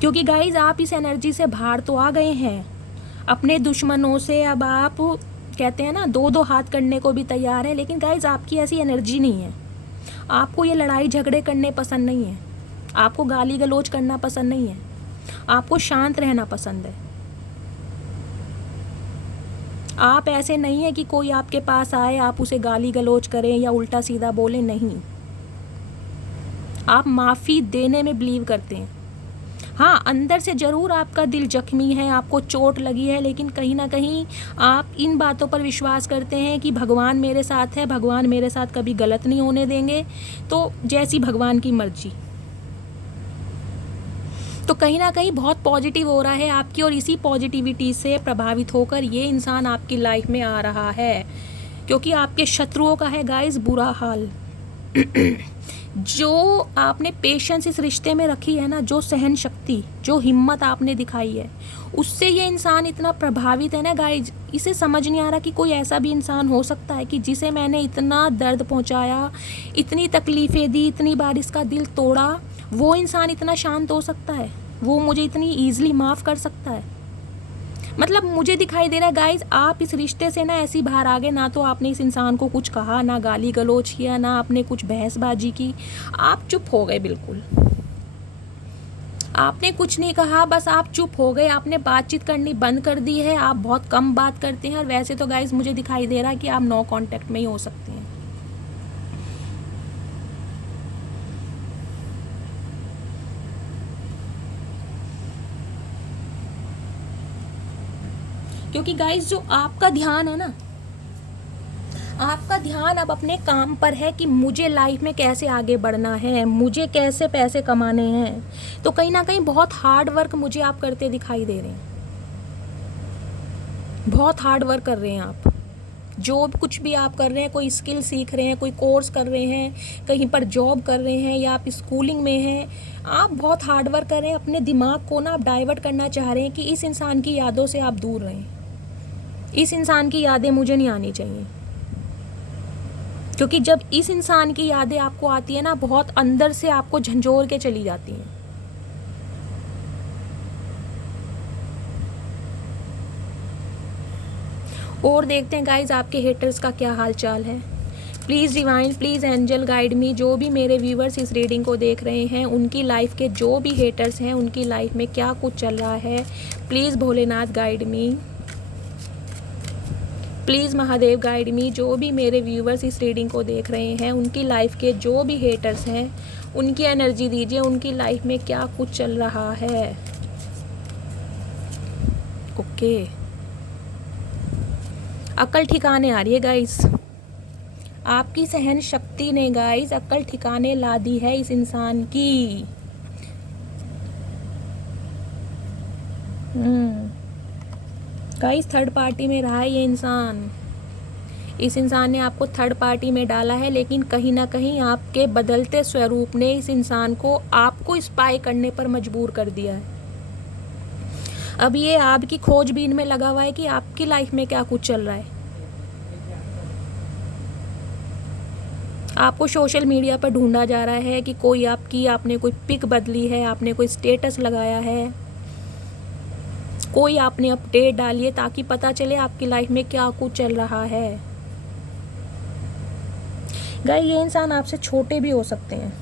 क्योंकि गाइज आप इस एनर्जी से बाहर तो आ गए हैं अपने दुश्मनों से। अब आप कहते हैं ना 2-2 हाथ करने को भी तैयार है, लेकिन गाइज आपकी ऐसी एनर्जी नहीं है। आपको ये लड़ाई झगड़े करने पसंद नहीं है, आपको गाली गलौज करना पसंद नहीं है, आपको शांत रहना पसंद है। आप ऐसे नहीं है कि कोई आपके पास आए आप उसे गाली गलौज करें या उल्टा सीधा बोलें, नहीं। आप माफ़ी देने में बिलीव करते हैं। हाँ, अंदर से ज़रूर आपका दिल जख्मी है, आपको चोट लगी है, लेकिन कहीं ना कहीं आप इन बातों पर विश्वास करते हैं कि भगवान मेरे साथ है, भगवान मेरे साथ कभी गलत नहीं होने देंगे, तो जैसी भगवान की मर्जी। तो कहीं ना कहीं बहुत पॉजिटिव हो रहा है आपकी, और इसी पॉजिटिविटी से प्रभावित होकर ये इंसान आपकी लाइफ में आ रहा है, क्योंकि आपके शत्रुओं का है गाइस बुरा हाल। जो आपने पेशेंस इस रिश्ते में रखी है ना, जो सहन शक्ति, जो हिम्मत आपने दिखाई है, उससे ये इंसान इतना प्रभावित है ना गाइज। इसे समझ नहीं आ रहा कि कोई ऐसा भी इंसान हो सकता है कि जिसे मैंने इतना दर्द पहुंचाया, इतनी तकलीफ़ें दी, इतनी बार इसका दिल तोड़ा, वो इंसान इतना शांत हो सकता है, वो मुझे इतनी ईजिली माफ़ कर सकता है। मतलब मुझे दिखाई दे रहा है गाइज, आप इस रिश्ते से ना ऐसी बाहर आ गए, ना तो आपने इस इंसान को कुछ कहा, ना गाली गलौज किया, ना आपने कुछ बहसबाजी की, आप चुप हो गए बिल्कुल। आपने कुछ नहीं कहा, बस आप चुप हो गए, आपने बातचीत करनी बंद कर दी है, आप बहुत कम बात करते हैं। और वैसे तो गाइज मुझे दिखाई दे रहा है कि आप नो कांटेक्ट में ही हो सकते हैं। क्योंकि गाइज जो आपका ध्यान है ना, आपका ध्यान अब अपने काम पर है कि मुझे लाइफ में कैसे आगे बढ़ना है, मुझे कैसे पैसे कमाने हैं। तो कहीं ना कहीं बहुत हार्ड वर्क मुझे आप करते दिखाई दे रहे हैं, बहुत हार्ड वर्क कर रहे हैं आप। जो कुछ भी आप कर रहे हैं, कोई स्किल सीख रहे हैं, कोई कोर्स कर रहे हैं, कहीं पर जॉब कर रहे हैं, या आप स्कूलिंग में हैं, आप बहुत हार्ड वर्क कर रहे हैं। अपने दिमाग को ना आप डाइवर्ट करना चाह रहे हैं कि इस इंसान की यादों से आप दूर रहें, इस इंसान की यादें मुझे नहीं आनी चाहिए। क्योंकि जब इस इंसान की यादें आपको आती है ना, बहुत अंदर से आपको झंझोर के चली जाती हैं। और देखते हैं गाइज आपके हेटर्स का क्या हाल चाल है। Please divine, please angel guide me. जो भी मेरे व्यूवर्स इस रीडिंग को देख रहे हैं, उनकी लाइफ के जो भी हेटर्स हैं, उनकी लाइफ में क्या कुछ चल रहा है, please Bholenath guide me, please Mahadev guide me. जो भी मेरे व्यूवर्स इस रीडिंग को देख रहे हैं, उनकी लाइफ के जो भी हेटर्स हैं, उनकी एनर्जी दीजिए, उनकी लाइफ में क्या कुछ चल रहा है। ओके, अक्ल ठिकाने आ रही है गाइस, आपकी सहन शक्ति ने गाइस अक्ल ठिकाने ला दी है इस इंसान की। गाइस थर्ड पार्टी में रहा है ये इंसान, इस इंसान ने आपको थर्ड पार्टी में डाला है, लेकिन कहीं ना कहीं आपके बदलते स्वरूप ने इस इंसान को आपको स्पाई करने पर मजबूर कर दिया है। अब ये आपकी खोजबीन में लगा हुआ है कि आपकी लाइफ में क्या कुछ चल रहा है। आपको सोशल मीडिया पर ढूंढा जा रहा है कि कोई आपने कोई पिक बदली है, आपने कोई स्टेटस लगाया है, कोई आपने अपडेट डाली है, ताकि पता चले आपकी लाइफ में क्या कुछ चल रहा है। गाइस ये इंसान आपसे छोटे भी हो सकते हैं,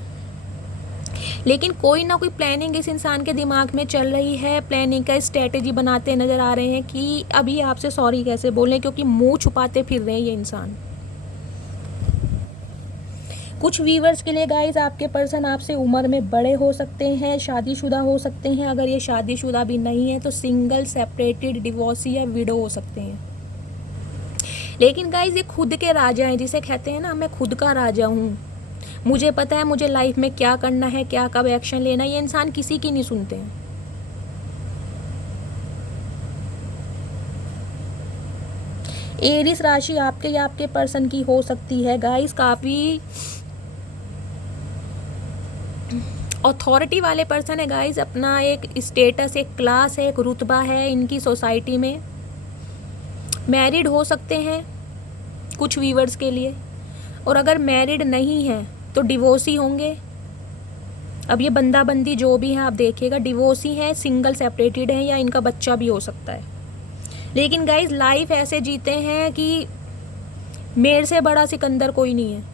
लेकिन कोई ना कोई प्लानिंग इस इंसान के दिमाग में चल रही है। प्लानिंग का स्ट्रेटेजी बनाते नज़र आ रहे हैं कि अभी आपसे सॉरी कैसे बोलें, क्योंकि मुंह छुपाते फिर रहे हैं ये इंसान। कुछ व्यूवर्स के लिए गाइस आपके पर्सन आपसे उम्र में बड़े हो सकते हैं, शादीशुदा हो सकते हैं। अगर ये शादीशुदा भी नहीं है तो सिंगल, सेपरेटेड, डिवोर्सी या विडो हो सकते हैं। लेकिन गाइस ये खुद के राजा हैं, जिसे कहते हैं ना, मैं खुद का राजा हूँ, मुझे पता है मुझे लाइफ में क्या करना है, क्या कब एक्शन लेना है। ये इंसान किसी की नहीं सुनते हैं। एरिस राशि आपके या आपके पर्सन की हो सकती है गाइस, काफ़ी अथॉरिटी वाले पर्सन है गाइस। अपना एक स्टेटस, एक क्लास है, एक रुतबा है इनकी सोसाइटी में। मैरिड हो सकते हैं कुछ व्यूवर्स के लिए, और अगर मैरिड नहीं है तो डिवोर्सी होंगे। अब ये बंदा बंदी जो भी है आप देखिएगा, डिवोर्सी है, सिंगल सेपरेटेड है, या इनका बच्चा भी हो सकता है। लेकिन गाइस लाइफ ऐसे जीते हैं कि मेरे से बड़ा सिकंदर कोई नहीं है।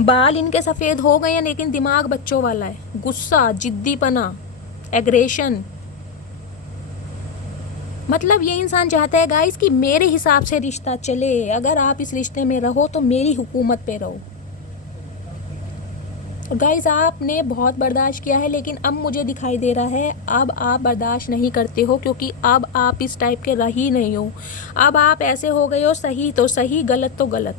बाल इनके सफ़ेद हो गए हैं, लेकिन दिमाग बच्चों वाला है। गुस्सा, जिद्दीपना, एग्रेशन, मतलब ये इंसान चाहता है गाइस कि मेरे हिसाब से रिश्ता चले, अगर आप इस रिश्ते में रहो तो मेरी हुकूमत पे रहो। और गाइस आपने बहुत बर्दाश्त किया है, लेकिन अब मुझे दिखाई दे रहा है अब आप बर्दाश्त नहीं करते हो, क्योंकि अब आप इस टाइप के रह ही नहीं हो। अब आप ऐसे हो गए हो, सही तो सही, गलत तो गलत।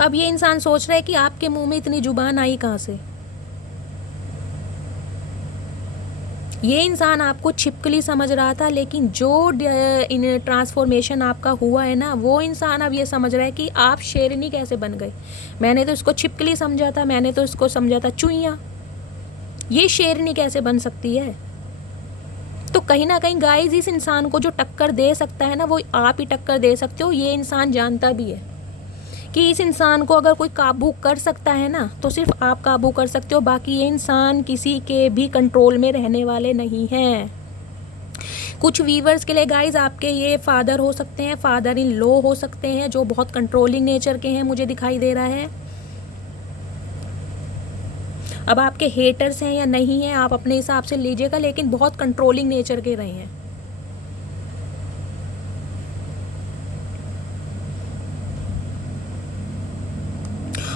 अब ये इंसान सोच रहा है कि आपके मुंह में इतनी जुबान आई कहाँ से। ये इंसान आपको छिपकली समझ रहा था, लेकिन जो इन ट्रांसफॉर्मेशन आपका हुआ है ना, वो इंसान अब ये समझ रहा है कि आप शेरनी कैसे बन गए। मैंने तो इसको छिपकली समझा था, मैंने तो इसको समझा था चुईया, ये शेरनी कैसे बन सकती है। तो कहीं ना कहीं गाइस इस इंसान को जो टक्कर दे सकता है ना, वो आप ही टक्कर दे सकते हो। ये इंसान जानता भी है कि इस इंसान को अगर कोई काबू कर सकता है ना, तो सिर्फ आप काबू कर सकते हो, बाकी ये इंसान किसी के भी कंट्रोल में रहने वाले नहीं हैं। कुछ वीवर्स के लिए गाइस आपके ये फादर हो सकते हैं, फादर इन लॉ हो सकते हैं, जो बहुत कंट्रोलिंग नेचर के हैं, मुझे दिखाई दे रहा है। अब आपके हेटर्स हैं या नहीं हैं, आप अपने हिसाब से लीजिएगा, लेकिन बहुत कंट्रोलिंग नेचर के रहे हैं।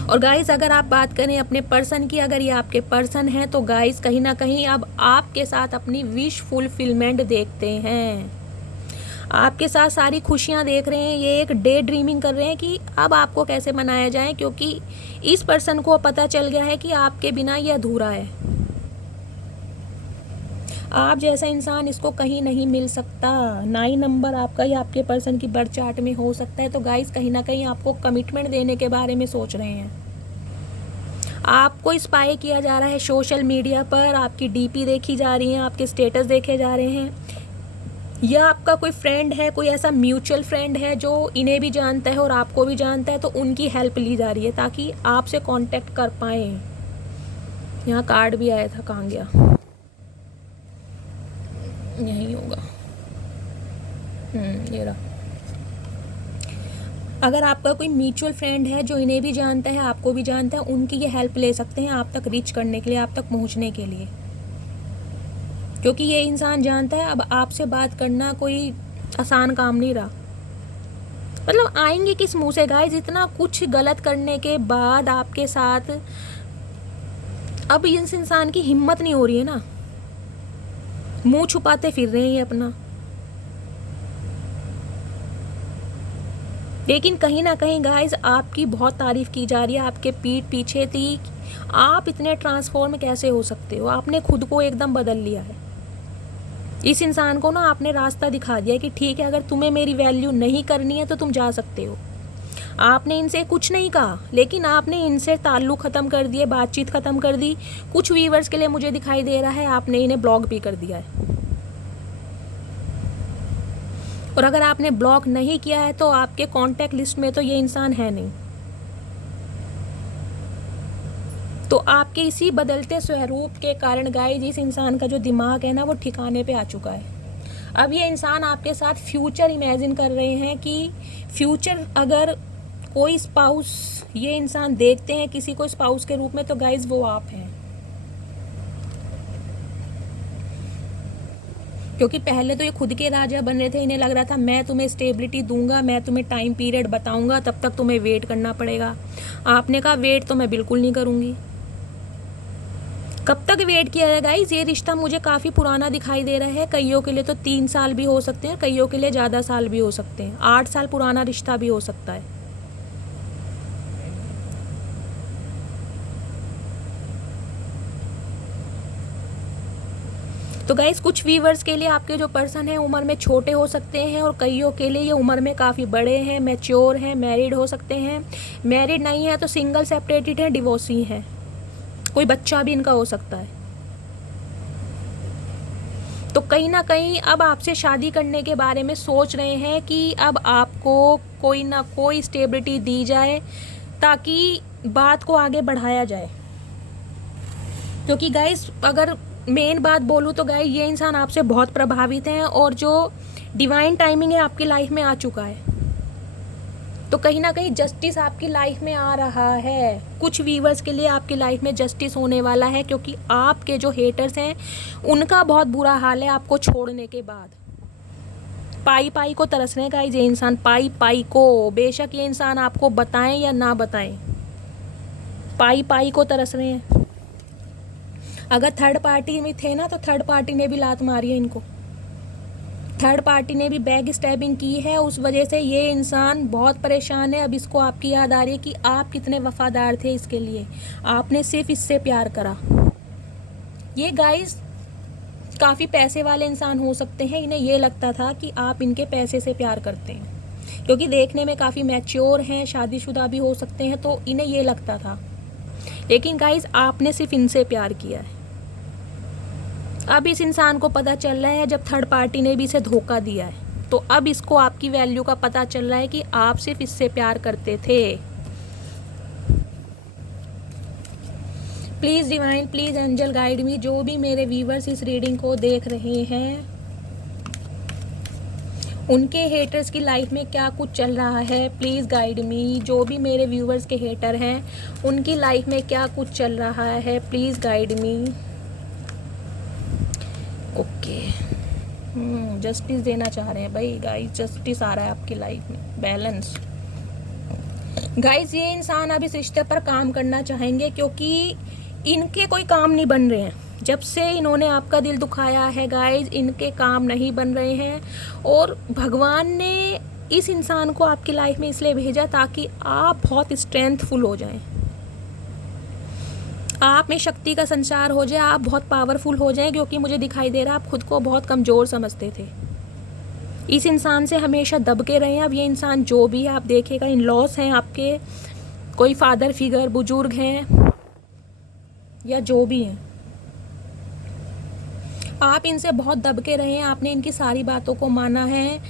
और गाइस अगर आप बात करें अपने पर्सन की, अगर ये आपके पर्सन हैं, तो गाइस कहीं ना कहीं अब आपके साथ अपनी विश फुलफिलमेंट देखते हैं, आपके साथ सारी खुशियां देख रहे हैं। ये एक डे ड्रीमिंग कर रहे हैं कि अब आपको कैसे मनाया जाए, क्योंकि इस पर्सन को पता चल गया है कि आपके बिना ये अधूरा है। आप जैसा इंसान इसको कहीं नहीं मिल सकता। 9 नंबर आपका या आपके पर्सन की बर्थ चार्ट में हो सकता है। तो गाइस कहीं ना कहीं आपको कमिटमेंट देने के बारे में सोच रहे हैं। आपको स्पाई किया जा रहा है सोशल मीडिया पर, आपकी डीपी देखी जा रही है, आपके स्टेटस देखे जा रहे हैं, या आपका कोई फ्रेंड है, कोई ऐसा म्यूचुअल फ्रेंड है जो इन्हें भी जानता है और आपको भी जानता है, तो उनकी हेल्प ली जा रही है ताकि आपसे कांटेक्ट कर पाए। यहाँ कार्ड भी आया था, कहाँ गया, यही होगा, ये रहा। अगर आपका कोई म्यूचुअल फ्रेंड है जो इन्हें भी जानता है, आपको भी जानता है, उनकी ये हेल्प ले सकते हैं आप तक रीच करने के लिए, आप तक पहुंचने के लिए, क्योंकि ये इंसान जानता है अब आपसे बात करना कोई आसान काम नहीं रहा। मतलब आएंगे किस मुंह से गाइस, इतना कुछ गलत करने के बाद आपके साथ अब इस इंसान की हिम्मत नहीं हो रही है ना, मुंह छुपाते फिर रहे हैं ये अपना। लेकिन कहीं ना कहीं गाइस आपकी बहुत तारीफ की जा रही है, आपके पीठ पीछे थी, आप इतने ट्रांसफॉर्म कैसे हो सकते हो, आपने खुद को एकदम बदल लिया है। इस इंसान को ना आपने रास्ता दिखा दिया कि ठीक है, अगर तुम्हें मेरी वैल्यू नहीं करनी है तो तुम जा सकते हो। आपने इनसे कुछ नहीं कहा, लेकिन आपने इनसे ताल्लुक़ ख़त्म कर दिए, बातचीत ख़त्म कर दी। कुछ व्यूअर्स के लिए मुझे दिखाई दे रहा है आपने इन्हें ब्लॉक भी कर दिया है। और अगर आपने ब्लॉक नहीं किया है तो आपके कांटेक्ट लिस्ट में तो ये इंसान है नहीं। तो आपके इसी बदलते स्वरूप के कारण गाइस इस इंसान का जो दिमाग है ना, वो ठिकाने पे आ चुका है। अब ये इंसान आपके साथ फ्यूचर इमेजिन कर रहे हैं कि फ्यूचर अगर कोई स्पाउस ये इंसान देखते हैं किसी को स्पाउस के रूप में, तो गाइस वो आप हैं। क्योंकि पहले तो ये खुद के राजा बन रहे थे, इन्हें लग रहा था मैं तुम्हें स्टेबिलिटी दूंगा, मैं तुम्हें टाइम पीरियड बताऊंगा, तब तक तुम्हें वेट करना पड़ेगा। आपने कहा वेट तो मैं बिल्कुल नहीं करूंगी। कब तक वेट किया जाएगा गाइस, ये रिश्ता मुझे काफ़ी पुराना दिखाई दे रहा है। कईयों के लिए तो 3 साल भी हो सकते हैं, कईयों के लिए ज़्यादा साल भी हो सकते हैं, 8 साल पुराना रिश्ता भी हो सकता है। तो गाइस कुछ व्यूअर्स के लिए आपके जो पर्सन है उम्र में छोटे हो सकते हैं, और कईयों के लिए ये उम्र में काफ़ी बड़े हैं, मैच्योर हैं, मैरिड हो सकते हैं। मैरिड नहीं है तो सिंगल सेपरेटेड हैं, डिवोर्सी हैं, कोई बच्चा भी इनका हो सकता है। तो कहीं ना कहीं अब आपसे शादी करने के बारे में सोच रहे हैं कि अब आपको कोई ना कोई स्टेबिलिटी दी जाए ताकि बात को आगे बढ़ाया जाए। क्योंकि गाइस अगर मेन बात बोलूँ तो गाइस ये इंसान आपसे बहुत प्रभावित हैं, और जो डिवाइन टाइमिंग है आपकी लाइफ में आ चुका है। तो कहीं ना कहीं जस्टिस आपकी लाइफ में आ रहा है। कुछ व्यूवर्स के लिए आपकी लाइफ में जस्टिस होने वाला है, क्योंकि आपके जो हेटर्स हैं उनका बहुत बुरा हाल है आपको छोड़ने के बाद। पाई पाई को तरस रहे हैं गाइस ये इंसान, पाई पाई को। बेशक ये इंसान आपको बताएं या ना बताएं, पाई पाई को तरस रहे हैं। अगर थर्ड पार्टी में थे ना, तो थर्ड पार्टी ने भी लात मारी है इनको, थर्ड पार्टी ने भी बैग स्टैबिंग की है। उस वजह से ये इंसान बहुत परेशान है। अब इसको आपकी याद आ रही है कि आप कितने वफादार थे इसके लिए, आपने सिर्फ इससे प्यार करा। ये गाइस काफ़ी पैसे वाले इंसान हो सकते हैं, इन्हें ये लगता था कि आप इनके पैसे से प्यार करते हैं, क्योंकि देखने में काफ़ी मैच्योर हैं, शादीशुदा भी हो सकते हैं, तो इन्हें ये लगता था। लेकिन गाइस आपने सिर्फ इनसे प्यार किया है। अब इस इंसान को पता चल रहा है, जब थर्ड पार्टी ने भी इसे धोखा दिया है, तो अब इसको आपकी वैल्यू का पता चल रहा है कि आप सिर्फ इससे प्यार करते थे। Please divine, please angel guide me. जो भी मेरे व्यूवर्स इस रीडिंग को देख रहे हैं, उनके हेटर्स की लाइफ में क्या कुछ चल रहा है, प्लीज़ गाइड मी। जो भी मेरे व्यूवर्स के हेटर हैं, उनकी लाइफ में क्या कुछ चल रहा है, please guide me. Okay, justice देना चाह रहे हैं भाई गाइस, जस्टिस आ रहा है आपकी लाइफ में, बैलेंस। गाइस ये इंसान अब इस रिश्ते पर काम करना चाहेंगे, क्योंकि इनके कोई काम नहीं बन रहे हैं। जब से इन्होंने आपका दिल दुखाया है गाइस, इनके काम नहीं बन रहे हैं। और भगवान ने इस इंसान को आपकी लाइफ में इसलिए भेजा ताकि आप बहुत स्ट्रेंथफुल हो जाएं, आप में शक्ति का संचार हो जाए, आप बहुत पावरफुल हो जाएं। क्योंकि मुझे दिखाई दे रहा है आप खुद को बहुत कमज़ोर समझते थे, इस इंसान से हमेशा दब के रहे हैं। अब ये इंसान जो भी है आप देखिएगा, इन लॉस हैं आपके, कोई फादर फिगर, बुजुर्ग हैं या जो भी हैं, आप इनसे बहुत दब के रहे हैं। आपने इनकी सारी बातों को माना है,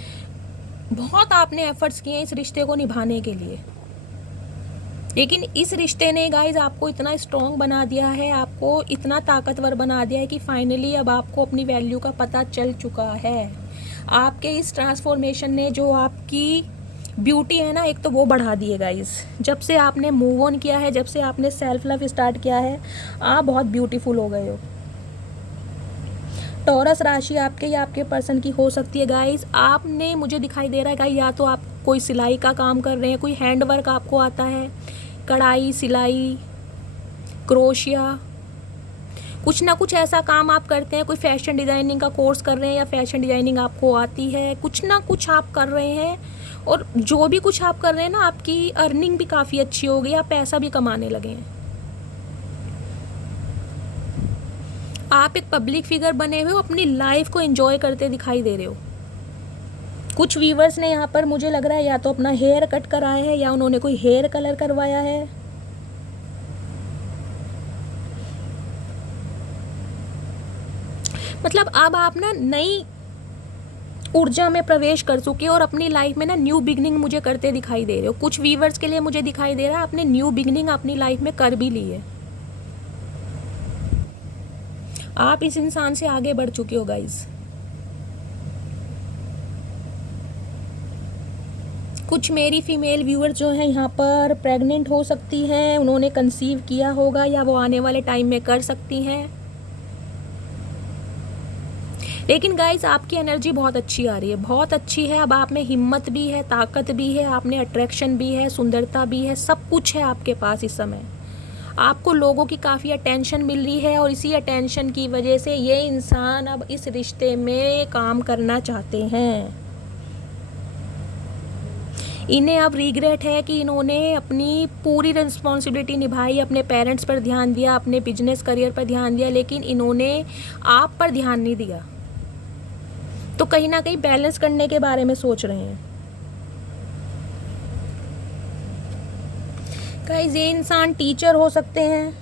बहुत आपने एफर्ट्स किए हैं इस रिश्ते को निभाने के लिए। लेकिन इस रिश्ते ने गाइज आपको इतना स्ट्रॉन्ग बना दिया है, आपको इतना ताकतवर बना दिया है कि फाइनली अब आपको अपनी वैल्यू का पता चल चुका है। आपके इस ट्रांसफॉर्मेशन ने जो आपकी ब्यूटी है ना, एक तो वो बढ़ा दी है गाइज। जब से आपने मूव ऑन किया है, जब से आपने सेल्फ लव स्टार्ट किया है, आप बहुत ब्यूटीफुल हो गए हो। टॉरस राशि आपके या आपके पर्सन की हो सकती है गाइज। आपने, मुझे दिखाई दे रहा है गाइज, या तो आप कोई सिलाई का काम कर रहे हैं, कोई हैंड वर्क आपको आता है, कढ़ाई, सिलाई, क्रोशिया, कुछ ना कुछ ऐसा काम आप करते हैं। कोई फैशन डिज़ाइनिंग का कोर्स कर रहे हैं या फैशन डिज़ाइनिंग आपको आती है, कुछ ना कुछ आप कर रहे हैं। और जो भी कुछ आप कर रहे हैं ना, आपकी अर्निंग भी काफ़ी अच्छी हो गई, आप पैसा भी कमाने लगे हैं। आप एक पब्लिक फिगर बने हुए हो, अपनी लाइफ को एंजॉय करते दिखाई दे रहे हो। कुछ व्यूवर्स ने यहाँ पर, मुझे लग रहा है, या तो अपना हेयर कट कराया है या उन्होंने कोई हेयर कलर करवाया है। मतलब अब आप ना नई ऊर्जा में प्रवेश कर चुके हो और अपनी लाइफ में ना न्यू बिगनिंग मुझे करते दिखाई दे रहे हो। कुछ व्यूवर्स के लिए मुझे दिखाई दे रहा है आपने न्यू बिगनिंग अपनी लाइफ में कर भी ली है। आप इस इंसान से आगे बढ़ चुके हो गाइज। कुछ मेरी फीमेल व्यूअर जो हैं यहाँ पर प्रेग्नेंट हो सकती हैं, उन्होंने कंसीव किया होगा या वो आने वाले टाइम में कर सकती हैं। लेकिन गाइज आपकी एनर्जी बहुत अच्छी आ रही है, बहुत अच्छी है। अब आप में हिम्मत भी है, ताकत भी है, आप में अट्रैक्शन भी है, सुंदरता भी है, सब कुछ है आपके पास इस समय। आपको लोगों की काफ़ी अटेंशन मिल रही है और इसी अटेंशन की वजह से ये इंसान अब इस रिश्ते में काम करना चाहते हैं। इन्हें अब रिग्रेट है कि इन्होंने अपनी पूरी रिस्पॉन्सिबिलिटी निभाई, अपने पेरेंट्स पर ध्यान दिया, अपने बिजनेस करियर पर ध्यान दिया, लेकिन इन्होंने आप पर ध्यान नहीं दिया। तो कहीं ना कहीं बैलेंस करने के बारे में सोच रहे हैं। गाइस ये इंसान टीचर हो सकते हैं।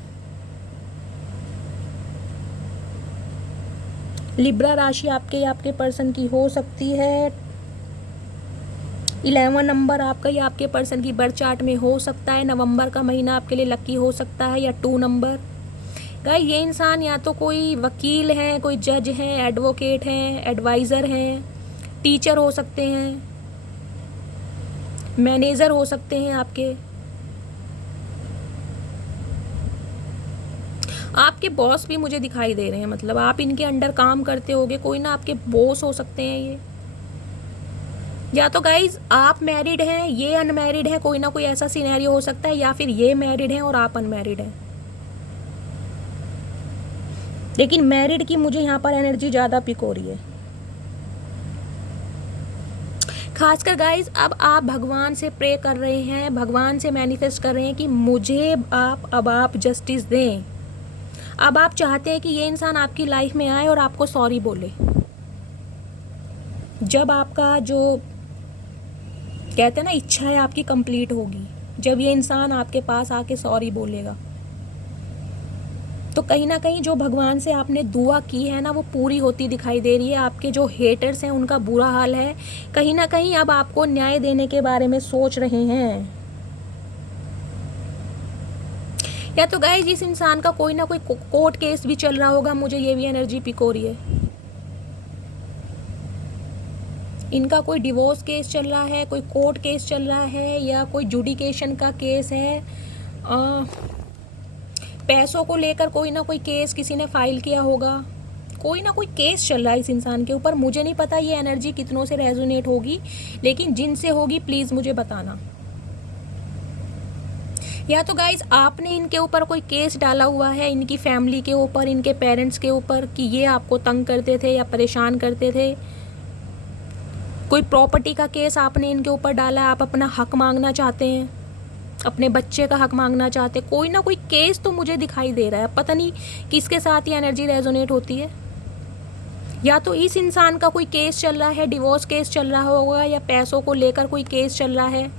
लिब्रा राशि आपके या आपके पर्सन की हो सकती है। 11 नंबर आपका या आपके पर्सन की बर्थ चार्ट में हो सकता है। नवंबर का महीना आपके लिए लकी हो सकता है, या 2 नंबर। गाइस ये इंसान या तो कोई वकील हैं, कोई जज हैं, एडवोकेट हैं, एडवाइज़र हैं, टीचर हो सकते हैं। मैनेजर हो सकते हैं आपके, आपके बॉस भी मुझे दिखाई दे रहे हैं, मतलब आप इनके अंडर काम करते होगे, कोई ना आपके बॉस हो सकते हैं ये। या तो गाइज आप मैरिड हैं, ये अनमैरिड है, कोई ना कोई ऐसा सिनेरियो हो सकता है, या फिर ये मैरिड हैं और आप अनमैरिड हैं। लेकिन मैरिड की मुझे यहाँ पर एनर्जी ज़्यादा पिक हो रही है। खासकर गाइज अब आप भगवान से प्रे कर रहे हैं, भगवान से मैनिफेस्ट कर रहे हैं कि मुझे अब आप जस्टिस दें। अब आप चाहते हैं कि ये इंसान आपकी लाइफ में आए और आपको सॉरी बोले। जब आपका जो कहते हैं ना इच्छा है आपकी कंप्लीट होगी, जब ये इंसान आपके पास आके सॉरी बोलेगा, तो कहीं ना कहीं जो भगवान से आपने दुआ की है ना वो पूरी होती दिखाई दे रही है। आपके जो हेटर्स हैं उनका बुरा हाल है, कहीं ना कहीं अब आपको न्याय देने के बारे में सोच रहे हैं। या तो गाइस इस इंसान का कोई ना कोई कोर्ट केस भी चल रहा होगा, मुझे ये भी एनर्जी पिक हो रही है। इनका कोई डिवोर्स केस चल रहा है, कोई कोर्ट केस चल रहा है, या कोई जुडिकेशन का केस है। पैसों को लेकर कोई ना कोई केस किसी ने फाइल किया होगा, कोई ना कोई केस चल रहा है इस इंसान के ऊपर। मुझे नहीं पता ये एनर्जी कितनों से रेजोनेट होगी, लेकिन जिनसे होगी प्लीज़ मुझे बताना। या तो गाइज आपने इनके ऊपर कोई केस डाला हुआ है, इनकी फैमिली के ऊपर, इनके पेरेंट्स के ऊपर, कि ये आपको तंग करते थे या परेशान करते थे। कोई प्रॉपर्टी का केस आपने इनके ऊपर डाला, आप अपना हक मांगना चाहते हैं, अपने बच्चे का हक मांगना चाहते हैं। कोई ना कोई केस तो मुझे दिखाई दे रहा है, पता नहीं किसके साथ ये एनर्जी रेजोनेट होती है। या तो इस इंसान का कोई केस चल रहा है, डिवोर्स केस चल रहा होगा, या पैसों को लेकर कोई केस चल रहा है।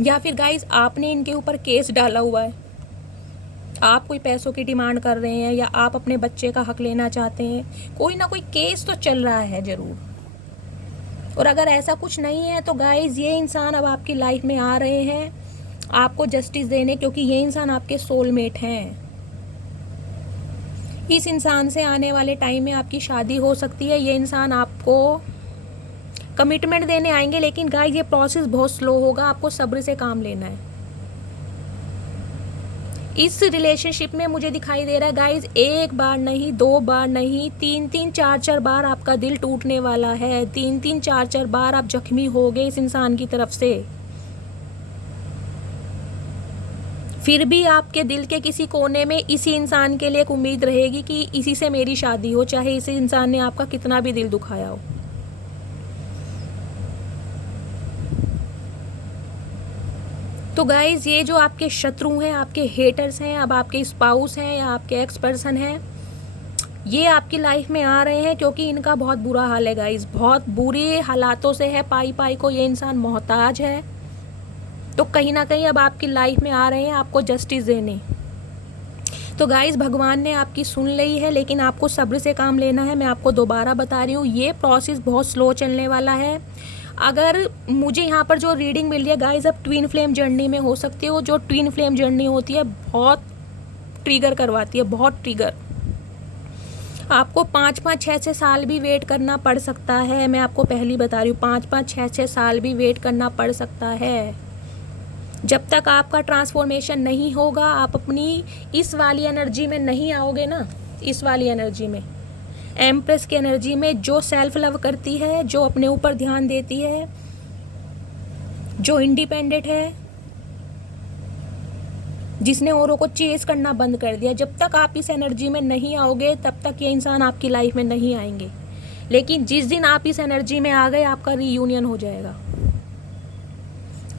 या फिर गाइज आपने इनके ऊपर केस डाला हुआ है, आप कोई पैसों की डिमांड कर रहे हैं, या आप अपने बच्चे का हक लेना चाहते हैं। कोई ना कोई केस तो चल रहा है ज़रूर। और अगर ऐसा कुछ नहीं है तो गाइज ये इंसान अब आपकी लाइफ में आ रहे हैं आपको जस्टिस देने, क्योंकि ये इंसान आपके सोलमेट हैं। इस इंसान से आने वाले टाइम में आपकी शादी हो सकती है। ये इंसान आपको कमिटमेंट देने आएंगे, लेकिन गाइज ये प्रोसेस बहुत स्लो होगा, आपको सब्र से काम लेना है। इस रिलेशनशिप में मुझे दिखाई दे रहा है गाइज, एक बार नहीं, दो बार नहीं, तीन चार बार आपका दिल टूटने वाला है। तीन चार बार आप जख्मी हो गए इस इंसान की तरफ से। फिर भी आपके दिल के किसी कोने में इसी इंसान के लिए एक उम्मीद रहेगी कि इसी से मेरी शादी हो, चाहे इसी इंसान ने आपका कितना भी दिल दुखाया हो। तो गाइज़ ये जो आपके शत्रु हैं, आपके हेटर्स हैं, अब आपके स्पाउस हैं या आपके एक्स पर्सन हैं, ये आपकी लाइफ में आ रहे हैं क्योंकि इनका बहुत बुरा हाल है गाइज़, बहुत बुरे हालातों से है। पाई को ये इंसान मोहताज है। तो कहीं ना कहीं अब आपकी लाइफ में आ रहे हैं आपको जस्टिस देने। तो गाइज़ भगवान ने आपकी सुन ली है, लेकिन आपको सब्र से काम लेना है। मैं आपको दोबारा बता रही हूँ, ये प्रोसेस बहुत स्लो चलने वाला है। अगर मुझे यहाँ पर जो रीडिंग मिल रही है गाइज, अब ट्विन फ्लेम जर्नी में हो सकती है। वो जो ट्विन फ्लेम जर्नी होती है बहुत ट्रिगर करवाती है, बहुत ट्रिगर। आपको 5-5, 6-6 साल भी वेट करना पड़ सकता है। मैं आपको पहली बता रही हूँ, 5-5, 6-6 साल भी वेट करना पड़ सकता है। जब तक आपका ट्रांसफॉर्मेशन नहीं होगा, आप अपनी इस वाली एनर्जी में नहीं आओगे ना, इस वाली एनर्जी में, एम्प्रेस की एनर्जी में, जो सेल्फ लव करती है, जो अपने ऊपर ध्यान देती है, जो इंडिपेंडेंट है, जिसने औरों को चेस करना बंद कर दिया, जब तक आप इस एनर्जी में नहीं आओगे तब तक ये इंसान आपकी लाइफ में नहीं आएंगे। लेकिन जिस दिन आप इस एनर्जी में आ गए, आपका रीयूनियन हो जाएगा।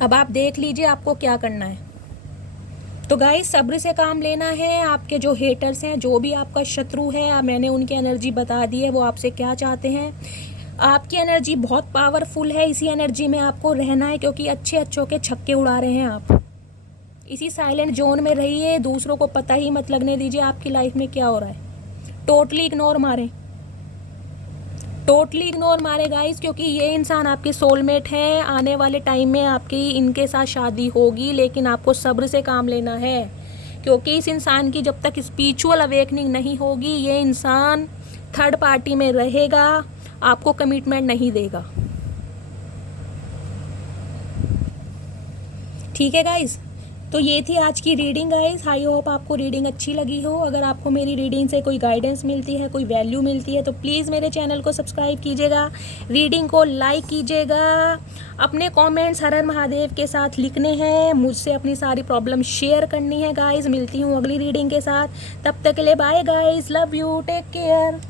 अब आप देख लीजिए आपको क्या करना है। तो गाइस सब्र से काम लेना है। आपके जो हेटर्स हैं, जो भी आपका शत्रु है, मैंने उनकी एनर्जी बता दी है वो आपसे क्या चाहते हैं। आपकी एनर्जी बहुत पावरफुल है, इसी एनर्जी में आपको रहना है, क्योंकि अच्छों के छक्के उड़ा रहे हैं आप। इसी साइलेंट जोन में रहिए, दूसरों को पता ही मत लगने दीजिए आपकी लाइफ में क्या हो रहा है। टोटली इग्नोर मारें, टोटली इग्नोर मारे गाइस, क्योंकि ये इंसान आपके सोलमेट हैं। आने वाले टाइम में आपकी इनके साथ शादी होगी, लेकिन आपको सब्र से काम लेना है। क्योंकि इस इंसान की जब तक स्पिरिचुअल अवेकनिंग नहीं होगी, ये इंसान थर्ड पार्टी में रहेगा, आपको कमिटमेंट नहीं देगा। ठीक है गाइज, तो ये थी आज की रीडिंग गाइज। आई होप आपको रीडिंग अच्छी लगी हो। अगर आपको मेरी रीडिंग से कोई गाइडेंस मिलती है, कोई वैल्यू मिलती है, तो प्लीज़ मेरे चैनल को सब्सक्राइब कीजिएगा, रीडिंग को लाइक कीजिएगा, अपने कमेंट्स हर हर महादेव के साथ लिखने हैं, मुझसे अपनी सारी प्रॉब्लम शेयर करनी है गाइज। मिलती हूँ अगली रीडिंग के साथ, तब तक के लिए bye guys, love you, take care.